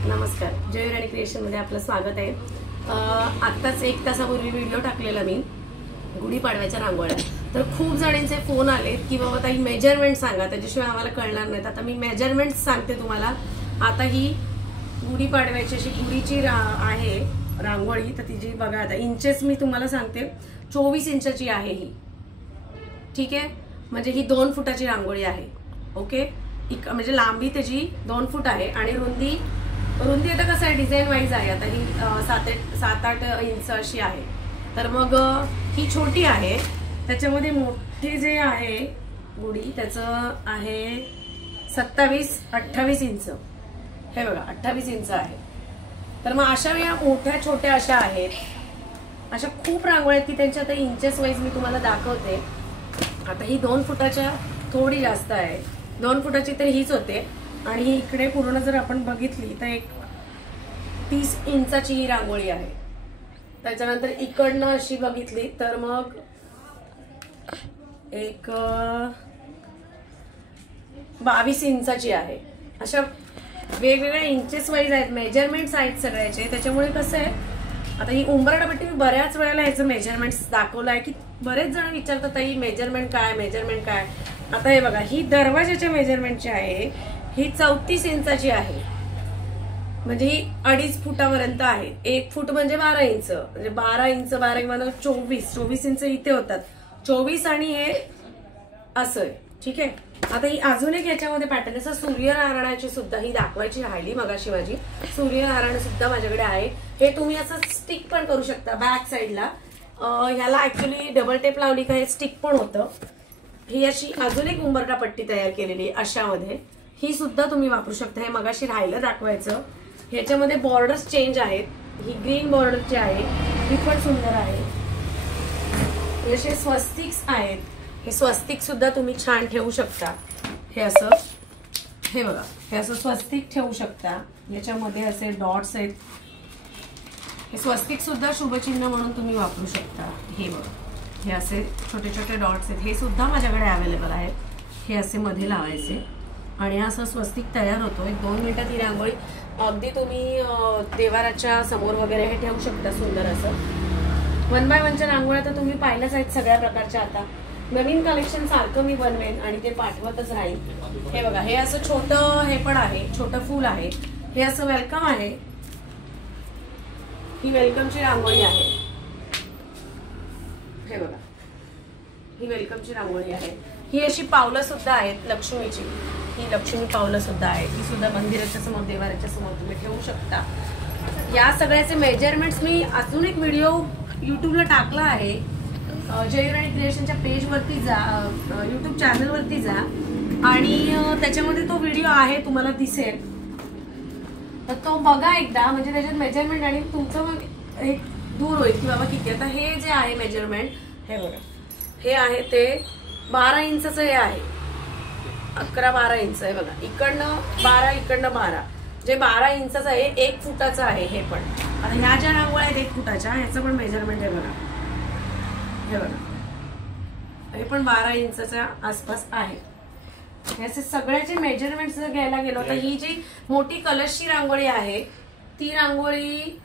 नमस्कार, जयराणी क्रिएशनमध्ये आपलं स्वागत आहे। आत्ताच 1 तासापूर्वी व्हिडिओ टाकलेला मी गुढीपाडव्याच्या रांगोळ्या। तर खूप जणांचे फोन आले की बाबा ताई मेजरमेंट सांगा, त्याच्याशिवाय आम्हाला कळणार नाही। आता मी मेजरमेंट सांगते तुम्हाला। आता ही गुढीपाडव्याची अशी गुढीची आहे रांगोळी, तर तिची बघा आता इंचेस मी तुम्हाला सांगते। 24 इंचाची आहे ही, ठीक आहे। म्हणजे ही 2 फुटाची रांगोळी आहे, ओके। म्हणजे लांबी त्याची 2 फूट आहे आणि रुंदी आता कसं आहे डिझाईन वाईज आहे। आता ही 7-8 इंच अशी आहे। तर मग ही छोटी आहे, त्याच्यामध्ये मोठी जे आहे गुढी त्याचं आहे 27-28 इंच। हे बघा 28 इंच आहे। तर मग अशा या मोठ्या छोट्या अशा आहेत, अशा खूप रांगोळ्या आहेत की त्यांच्या आता इंचेस वाईज मी तुम्हाला दाखवते। आता ही 2 फुटाच्या थोडी जास्त आहे, 2 फुटाची तर हीच होते। आणि ही इकडे पूर्ण जर आपण बघितली तर एक 30 इंचाची ही रांगोळी आहे। त्याच्यानंतर इकडनं अशी बघितली तर मग एक 22 इंचाची आहे। अशा वेगवेगळ्या इंचेस वाईज आहेत, मेजरमेंट्स आहेत सगळ्याचे। त्याच्यामुळे कसं आहे, आता ही उंबरठा मी बऱ्याच वेळेला ह्याचं मेजरमेंट्स दाखवलं आहे की बरेच जण विचारतात ताई मेजरमेंट काय, मेजरमेंट काय। आता हे बघा ही दरवाजाच्या मेजरमेंटची आहे, ही 34 इंचाची आहे। म्हणजे ही 2.5 फुटापर्यंत आहे। 1 फूट म्हणजे 12 इंच, म्हणजे 12 इंच 12 किंवा 24 इंच इथे होतात। 24 आणि हे असं आहे, ठीक आहे। आता ही अजून एक याच्यामध्ये पॅटर्न असं सूर्यनारायणाची सुद्धा ही दाखवायची राहिली मगाशी माझी। सूर्यनारायण सुद्धा माझ्याकडे आहे। हे तुम्ही असं स्टिक पण करू शकता बॅक साईडला। ह्याला ऍक्च्युली डबल टेप लावली का हे स्टिक पण होतं। ही अशी अजून एक उंबरठा पट्टी तयार केलेली अशामध्ये, ही सुद्धा तुम्ही वापरू शकता। हे मगाशी राहिलं दाखवायचं। ह्याच्यामध्ये बॉर्डर्स चेंज आहेत, ही ग्रीन बॉर्डरची आहे, ही पण सुंदर आहे। असे स्वस्तिक्स आहेत, हे स्वस्तिक सुद्धा तुम्ही छान ठेवू शकता। हे असं, हे बघा हे असं स्वस्तिक ठेवू शकता। याच्यामध्ये असे डॉट्स आहेत, हे स्वस्तिक सुद्धा शुभचिन्ह म्हणून तुम्ही वापरू शकता। हे बघा हे असे छोटे छोटे डॉट्स आहेत, हे सुद्धा माझ्याकडे अवेलेबल आहेत। हे असे मध्ये लावायचे आणि असं स्वस्तिक तयार होतो। 1-2 मिनिटात ही रांगोळी अगदी तुम्ही देवाराच्या समोर वगैरे हे ठेवू शकता सुंदर असं। 1 बाय 1च्या रांगोळ्या तर तुम्ही पाहिल्याच आहेत सगळ्या प्रकारच्या। आता नवीन कलेक्शन सारखं मी बनवेन आणि ते पाठवतच राहील। हे बघा हे असं छोटं हे पण आहे, छोटं फूल आहे। हे असं वेलकम आहे, ही वेलकमची रांगोळी आहे। हे बघा ही वेलकमची रांगोळी आहे। ही अशी पावलं सुद्धा आहेत लक्ष्मीची, ही लक्ष्मी पावलं सुद्धा आहे। ही सुद्धा मंदिराच्या समोर देवाराच्या समोर तुम्ही ठेवू शकता। या सगळ्याचे मेजरमेंट्स मी अजून एक व्हिडिओ युट्यूबला टाकला आहे। जयराणी क्रिएशनच्या पेजवरती जा, युट्यूब चॅनलवरती जा आणि त्याच्यामध्ये तो व्हिडिओ आहे, तुम्हाला दिसेल। तर तो बघा एकदा, म्हणजे त्याच्यात मेजरमेंट आणि तुमचं मग एक दूर होईल की बाबा किती। आता हे जे आहे मेजरमेंट, हे बघा हे आहे ते 12 इंचचं हे आहे, 11-12 इंच आहे बघा। इकडनं 12 इकडनं 12, जे 12 इंचचं आहे 1 फुटाचं आहे हे पण। आता ह्या ज्या रांगोळ्या आहेत 1 फुटाच्या, ह्याचं पण मेजरमेंट आहे बघा। हे बघा हे पण 12 इंचच्या आसपास आहे। याचे सगळ्याचे मेजरमेंट्स जर घ्यायला गेलो तर ही जी मोठी कलशची रांगोळी आहे ती रांगोळी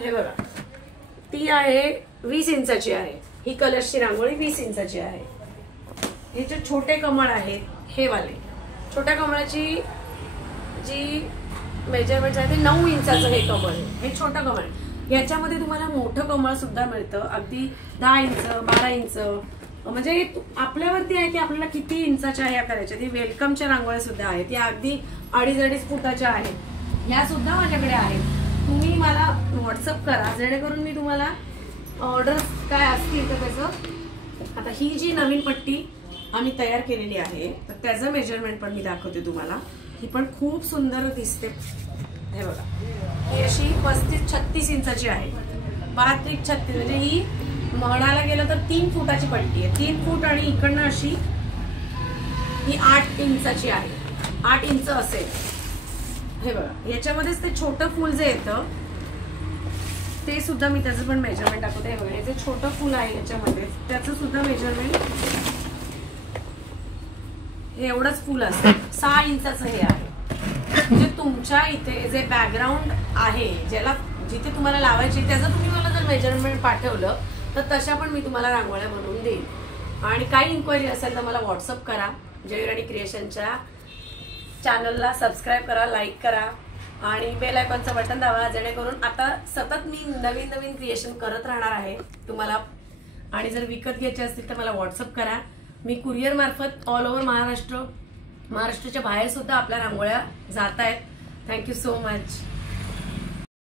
हे बघा ती आहे 20 इंचाची आहे। ही कलशची रांगोळी 20 इंचाची आहे। हे जे छोटे कमळ आहेत हे वाले, छोट्या कमळाची जी मेजरमेंट आहे ते 9 इंचाचं हे कमळ आहे, हे छोटं कमळ आहे। याच्यामध्ये तुम्हाला मोठं कमळ सुद्धा मिळतं, अगदी 10 इंच 12 इंच। म्हणजे आपल्यावरती आहे की आपल्याला किती इंचाच्या ह्या करायच्या। ती वेलकमच्या रांगोळ्या सुद्धा आहेत, या अगदी 2.5 फुटाच्या आहेत। या सुद्धा माझ्याकडे आहेत। तुम्ही मला व्हॉट्सअप करा जेणेकरून मी तुम्हाला ऑर्डर काय असतील तर त्याचं। आता ही जी नवीन पट्टी आम्ही तयार केलेली आहे तर त्याचं मेजरमेंट पण मी दाखवते तुम्हाला। ही पण खूप सुंदर दिसते। हे बघा ही अशी 35-36 इंचाची आहे, 32-36 म्हणजे ही म्हणायला गेलं तर 3 फुटाची पट्टी आहे। 3 फूट आणि इकडनं अशी ही 8 इंचाची आहे, 8 इंच असेल। हे बघा याच्यामध्येच ते छोटं फूल जे येतं ते सुद्धा मी त्याचं पण मेजरमेंट दाखवते। हे बघा हे जे छोटं फूल आहे याच्यामध्ये त्याचं सुद्धा मेजरमेंट हे एवढंच फूल असतं, 6 इंचाचं हे आहे। म्हणजे तुमच्या इथे जे बॅकग्राऊंड आहे, ज्याला जिथे तुम्हाला लावायची त्याचं तुम्ही मला जर मेजरमेंट पाठवलं तर तशा पण मी तुम्हाला रांगोळ्या बनवून देईन। आणि काही इन्क्वायरी असेल तर मला व्हॉट्सअप करा। जयराणी क्रिएशनच्या चॅनलला सबस्क्राईब करा, लाईक करा आणि बेल आयकॉनचं बटन दाबा, जेणेकरून आता सतत मी नवीन नवीन क्रिएशन करत राहणार आहे तुम्हाला। आणि जर विकत घ्यायचे असतील तर मला व्हॉट्सअप करा। मी कुरिअर मार्फत ऑल ओव्हर महाराष्ट्राच्या बाहेर सुद्धा आपल्या रांगोळ्या जात आहेत। Thank you so much.